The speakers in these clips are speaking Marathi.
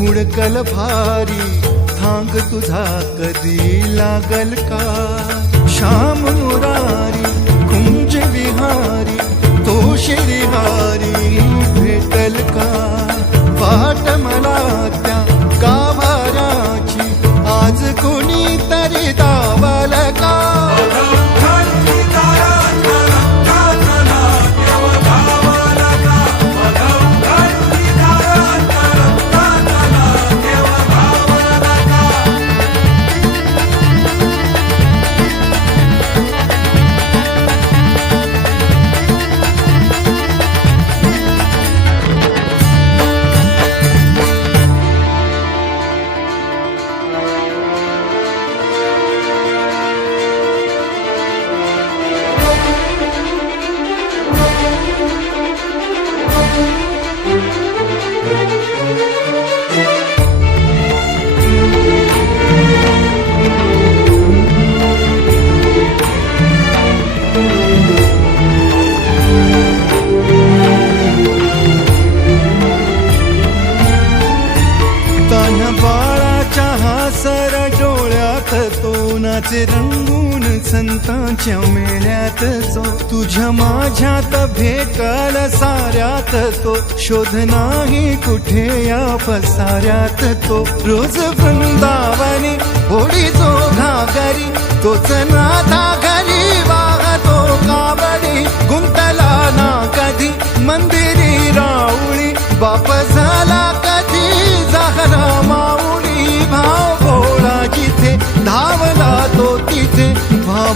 हुडकल भारी थांग तुझा कधी लागल का? श्याम मुरारी कुंज विहारी तो शिरिहारी नाचे रंगून संतांच्या मेळ्यात जो तुझ्या माझ्यात भेटल साऱ्यात तो. शोध नाही कुठे या पसाऱ्यात तो. रोज वृंदावनी होडी तो घागरी तोच नाथा घरी वाहतो कावडी. गुंतला ना कधी मंदिरी राऊळी बापस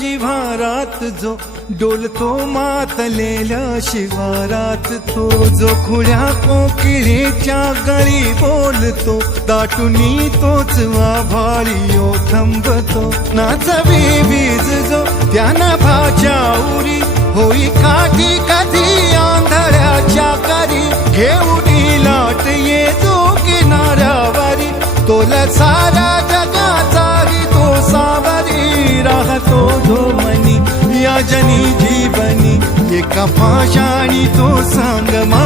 जिव्हारात जो डोलतो मातलेल्या शिवारात तो जो खुड्या कोकिळीच्या गळी बोलतो दाटुनी तोच आभाळी थांबतो. नाचवी बीज जो त्यानं भाच्या उरी होई काठी कधी आंधळ्याच्या करी घेऊन लाट ये जो किनाऱ्यावरी तोल सारा जगाचाही तो सावा राहतो जो मनी या जनी जीवनी एका पाशाणी तो सांग मा